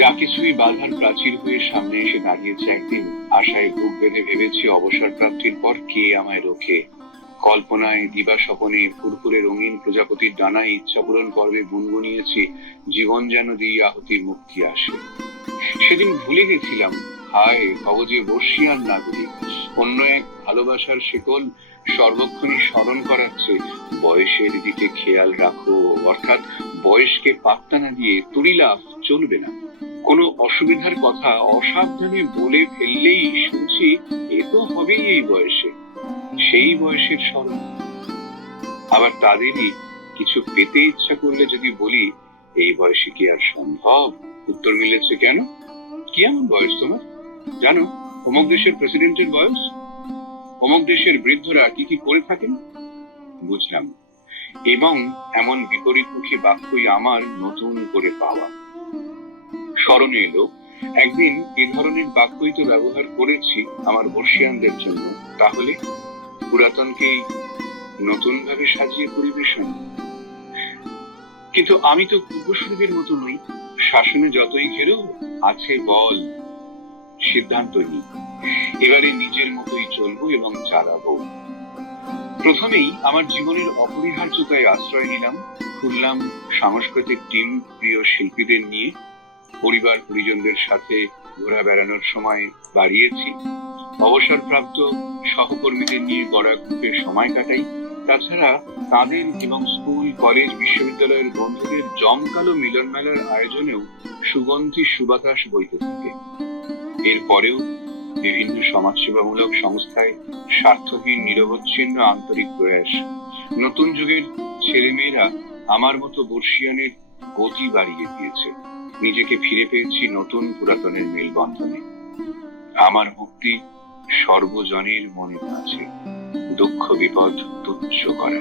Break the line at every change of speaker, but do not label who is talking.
যা কিছুই বাধার প্রাচীর হয়ে সামনে এসে দাঁড়িয়েছে একদিন। আশায় বুক বেঁধে ভেবেছি অবসর প্রাপ্তির পর কে আমায় রোখে। কল্পনায় দিবা স্বপনে ফুরফুরে রঙিন প্রজাপতির ডানায় ইচ্ছা পূরণ পর্বে গুনগুনিয়েছি জীবন যেন দিয়ে আহতির মুক্তি আসে। সেদিন ভুলে গেছিলাম, হায়, কবজে বর্ষিয়ান নাগরিক। অন্য এক ভালোবাসার শিকল সর্বক্ষণই স্মরণ করাচ্ছে, বয়সের দিকে খেয়াল রাখো, অর্থাৎ বয়সকে পাত্তা না দিয়ে তুরিলাভ চলবে না। কোনো অসুবিধার কথা অসাবধানে বলে ফেললেই শুনছি এ তো হবেই এই বয়সে। সেই বয়সের স্মরণ। আবার তাদেরই কিছু পেতে ইচ্ছা করলে যদি বলি, এই বয়সে কি আর সম্ভব? উত্তর মিলেছে কেন? কি এমন বয়স তোমার? জানো, অমুক দেশের প্রেসিডেন্টের বয়স। অমুক দেশের বৃদ্ধরা কি কি করে থাকেন? বুঝলাম। এবং এমন বিপরীতমুখী বাক্যই আমার নতুন করে পাওয়া। স্মরণে এলো একদিন এ ধরনের বাক্যই তো ব্যবহার করেছি আমার বর্ষিয়ানদের জন্য। তাহলে পুরাতনকেই নতুন ভাবে সাজিয়ে পরিবেশন। কিন্তু আমি তো পূর্বসূরীদের মতো নই। শাসনে যতই ঘেরো, আছে বল, সিদ্ধান্ত নিই। এবারে নিজের মতোই চলবো এবং চালাবো। প্রথমেই আমার জীবনের অপরিহার্যতায় আশ্রয় নিলাম, খুললাম সাংস্কৃতিক টিম, প্রিয় শিল্পীদের নিয়ে। পরিবার পরিজনদের সাথে ঘোরা বেড়ানোর সময় বাড়িয়েছি। অবসরপ্রাপ্ত সহকর্মীদের নিয়ে গড়া গ্রুপে সময় কাটাই। তাছাড়া তাদের এবং স্কুল, কলেজ, বিশ্ববিদ্যালয়ের বন্ধুদের জমকালো মিলন মেলার আয়োজনেও সুগন্ধি সুবাতাস বইতে থাকে। এরপরেও বিভিন্ন সমাজসেবামূলক সংস্থায় স্বার্থহীন নিরবচ্ছিন্ন আন্তরিক প্রয়াস। নতুন যুগের ছেলেমেয়েরা আমার মতো বর্ষিয়ানের গতি বাড়িয়ে দিয়েছে। নিজেকে ফিরে পেয়েছি নতুন পুরাতনের মেলবন্ধনে। আমার মুক্তি সর্বজনের মনে আছে দুঃখ বিপদ তুচ্ছ করা।